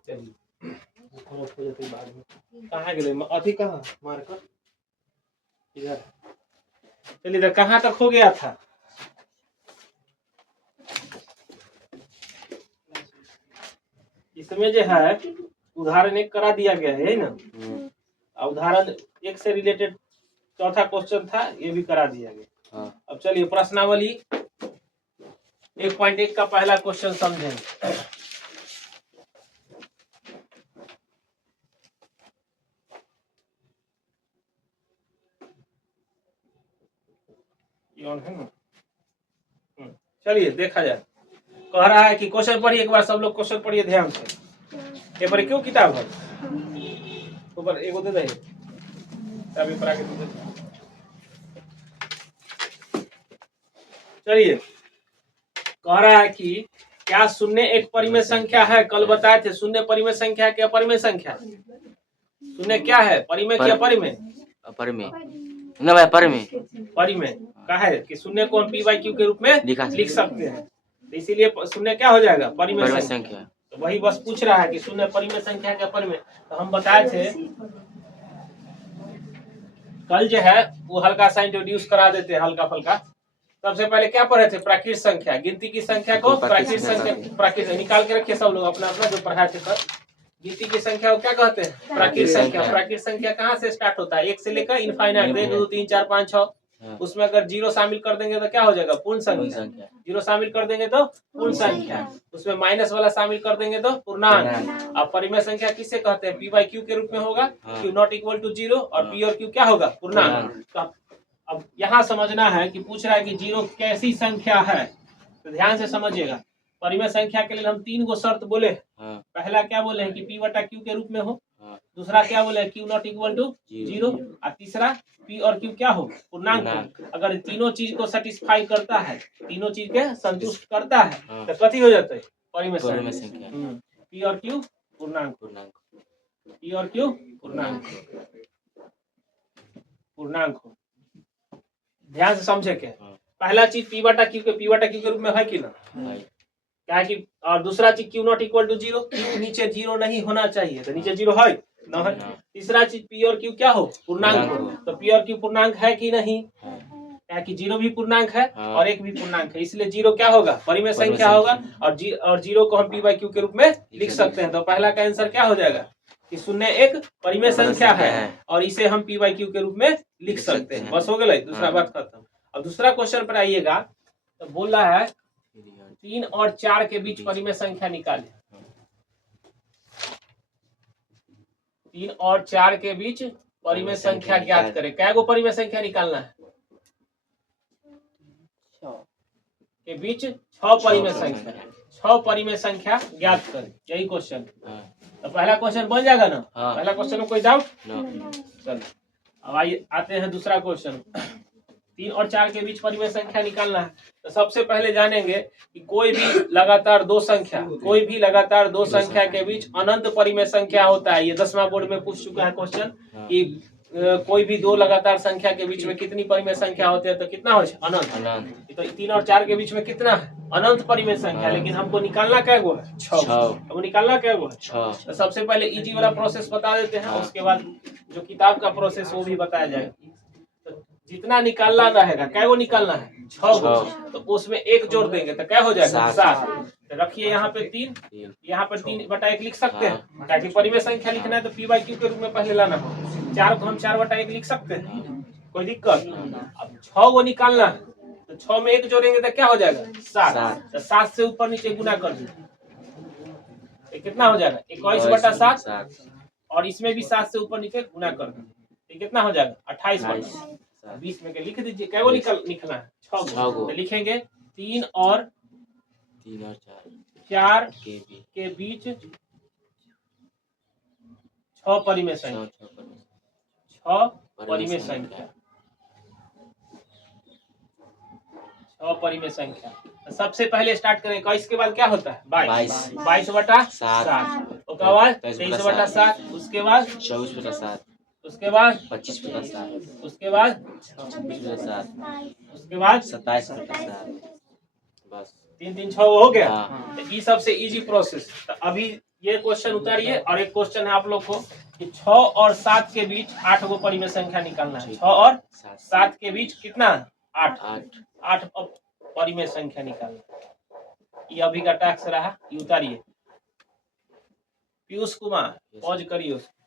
चलिए हो जाते बाद में। कहाँ गए अथी, कहाँ मार्कर इधर। चलिए इधर कहाँ तक हो गया था? इसमें जो है उदाहरण एक करा दिया गया है ना, उदाहरण एक से रिलेटेड चौथा क्वेश्चन था, ये भी करा दिया गया। अब चलिए प्रश्नावली 1.1 का पहला क्वेश्चन समझेंगे। चलिए देखा जाए। कह रहा है कि क्वेश्चन पढ़िए एक बार, सब लोग क्वेश्चन पढ़िए ध्यान से। ये पर क्यों किताब है ऊपर एगो दे दे तभी पर आके दे। चलिए कह रहा है कि क्या शून्य एक परिमेय संख्या है? कल बताए थे शून्य परिमेय संख्या क्या परिमेय संख्या? शून्य क्या है, परिमेय क्या परिमेय? परिमेय ना भाई, परिमेय परिमेय का है कि शून्य को हम p/q के रूप में लिख सकते हैं, तो इसीलिए शून्य क्या हो जाएगा, परिमेय संख्या। तो वही बस पूछ रहा है कि शून्य परिमेय संख्या क्या परिमेय। तो हम बताए थे कल जो है वो हल्का सा इंट्रोड्यूस करा देते हैं, हल्का फल्का। सबसे पहले क्या पढ़े थे? प्राकृत संख्या, गिनती की संख्या को प्राकृत संख्या, प्राकृत निकाल के रखिए सब लोग अपना अपना जो पढ़ाए थे सर। गिनती की संख्या को क्या कहते हैं? प्राकृत संख्या। प्राकृत संख्या कहाँ से स्टार्ट होता है? 1 से लेकर इनफाइनाइट, 1 2 3 4 5 6। उसमें अगर 0 शामिल कर देंगे तो क्या हो जाएगा? पूर्ण संख्या। 0 शामिल कर देंगे तो पूर्ण संख्या। उसमें माइनस वाला शामिल कर देंगे तो पूर्णांक। अब परिमेय संख्या किससे कहते हैं? p/q के रूप में होगा, q नॉट इक्वल टू 0 और p और q क्या होगा? पूर्णांक। अब यहाँ समझना है कि पूछ रहा है कि 0 कैसी संख्या है, तो ध्यान से समझिएगा। परिमेय संख्या के लिए हम 3 गो शर्त बोले। पहला क्या बोले हैं कि p/q के रूप में हो, दूसरा क्या बोले q नॉट इक्वल टू 0 और तीसरा p और q क्या हो? पूर्णांक। अगर तीनों चीज को सेटिस्फाई करता है, तीनों चीज के संतुष्ट करता है तो कथी हो जाता है? परिमेय संख्या। p और q पूर्णांक, p और q पूर्णांक हो। ध्यान से समझे के पहला चीज p/q के रूप में है कि ना? क्या कि और दूसरा चीज q नॉट इक्वल टू 0, नीचे 0 नहीं होना चाहिए, तो नीचे 0 है ना है। तीसरा चीज p और q क्या हो? पूर्णांक हो। तो p और q पूर्णांक है कि नहीं? क्या कि 0 भी पूर्णांक है और 1 भी पूर्णांक है, इसलिए 0 क्या होगा? परिमेय संख्या होगा। और 0 को हम p/q के रूप में लिख सकते हैं। तो पहला का आंसर क्या हो जाएगा कि शून्य एक परिमेय संख्या है और इसे हम p/q के रूप में लिख सकते हैं। बस हो गया, दूसरा बात खत्म। अब दूसरा क्वेश्चन पर आइएगा, तो बोल रहा है 3 और 4 के बीच परिमेय संख्या निकालें। 3 और 4 के बीच परिमेय संख्या ज्ञात करें। क्या गो परिमेय संख्या निकालना है? के बीच 6 परिमेय संख्या, 6 परिमेय संख्या ज्ञात करें, यही क्वेश्चन। तो पहला क्वेश्चन बन जाएगा ना? पहला क्वेश्चन में कोई डाउट? चलो अब आइए आते हैं दूसरा क्वेश्चन। 3 और 4 के बीच परिमेय संख्या निकालना है। तो सबसे पहले जानेंगे कि कोई भी लगातार दो संख्या के बीच अनंत परिमेय संख्या होता है। ये 10वां बोर्ड में पूछ चुका है क्वेश्चन कि कोई भी दो लगातार संख्या के बीच में कितनी परिमेय संख्या होती है? तो कितना हो? अनंत। तो 3 और 4 के बीच में कितना है? अनंत परिमेय संख्या। लेकिन हमको निकालना क्या गो है? 6। अब निकालना क्या गो है? 6। तो सबसे पहले इजी वाला प्रोसेस बता देते हैं, उसके बाद जो किताब का प्रोसेस वो भी बताया जाएगा। तो जितना निकालना रहेगा, क्या वो निकालना है? 6 गो। तो उसमें 1 जोड़ देंगे तो क्या हो जाएगा? 7। तो रखिए यहाँ पे 3, यहाँ पर 3/1 लिख सकते हैं। ताकि परिमेय संख्या लिखना है तो p/q के रूप में पहले लाना हो। 4 को हम 4/1 लिख सकते हैं, कोई दिक्कत? अब 6 को निकालना है तो 6 में 1 जोड़ेंगे तो क्या हो जाएगा? 7। तो 7 से ऊपर नीचे गुना कर दीजिए, कितना हो जाएगा? 21/7। और इसमें भी 7 से ऊपर नीचे गुना कर दीजिए, कितना हो जाएगा? 28/7। 20 में के लिख दीजिए। क्या वो लिखना है? 6 गो। तो लिखेंगे 3 और 4 के बीच 6 परिमेय संख्या, 6 परिमेय संख्या, 6 परिमेय संख्या। तो सबसे पहले स्टार्ट करें 21 के बाद क्या होता है? 22। 22/7। उसके बाद 23/7। उसके बाद 24/7। उसके बाद 25/7। उसके बाद 26/7। उसके बाद 27/7। बस 3 3 6 हो गया। तो ये सबसे इजी प्रोसेस। तो अभी ये क्वेश्चन उतारिए और एक क्वेश्चन है आप लोग को कि 6 और 7 के बीच 8 गो परिमेय संख्या निकालना है। 6 और 7 के बीच कितना? 8 परिमेय संख्या निकालना। ये अभी का टास्क रहा, ये उतारिए। पीयूष कुमार पॉज करिए उसको।